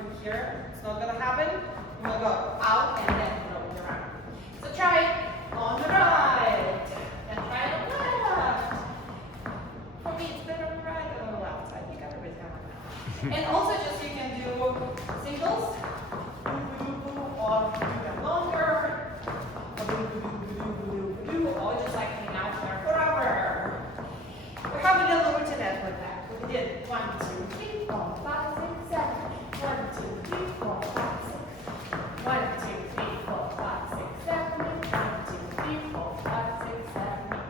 from here. It's not gonna happen. We'll go out and then throw it around. So try it on the right, and try it on the left. For me, it's better on the right than on the left. I think everybody's gonna have that. And also, just you can do singles, or do them longer, or just like hang out there forever. We're having a little routine with that. We did 1, 2, 3, 4, 5, 6, 7. 1, 2, 3, 4, 5, 6. 1, 2, 3, 4, 5, 6, 7. 1, 2, 3, 4, 5, 6, 7.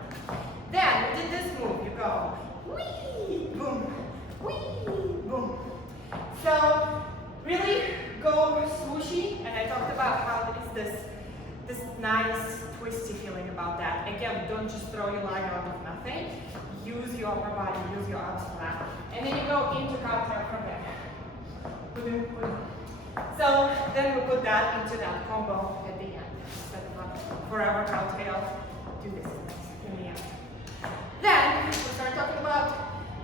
Then we did this move. You go wee, boom, So really go swooshy. And I talked about how there is this nice twisty feeling about that. Again, don't just throw your leg out of nothing. Use your upper body, use your abs for that. And then you go into counter from there. So then we put that into that combo at the end. Instead of forever cowtail, do this in the end. Then we start talking about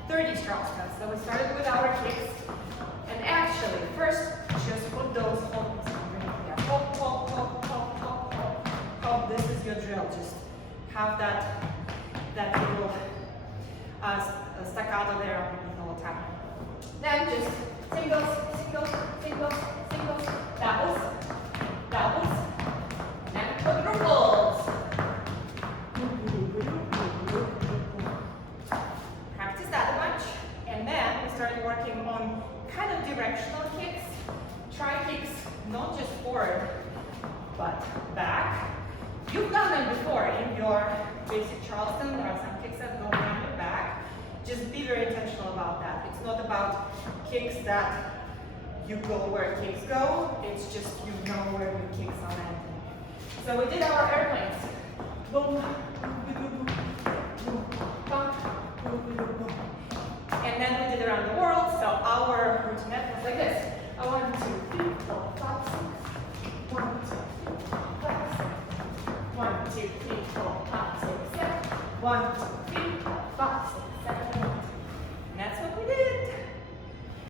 30 Charleston. So we started with our kicks. And actually, first, just put those hops underneath there. Hop, hop, hop, hop, hop, hop, hop. This is your drill. Just have that little staccato there underneath all the time. Then just singles, singles, singles, singles, doubles, doubles, and then quadruples. Practice that a bunch, and then we started working on kind of directional kicks. Try kicks not just forward, but back. You've done them before in your basic Charleston. There are some kicks that go behind your back. Just be very intentional about that. It's not about kicks that you go where kicks go. It's just you know where your kicks are landing. So we did our airplanes. Boom, boom, boom, boom, boom, boom. And then we did around the world. So our routine was like this.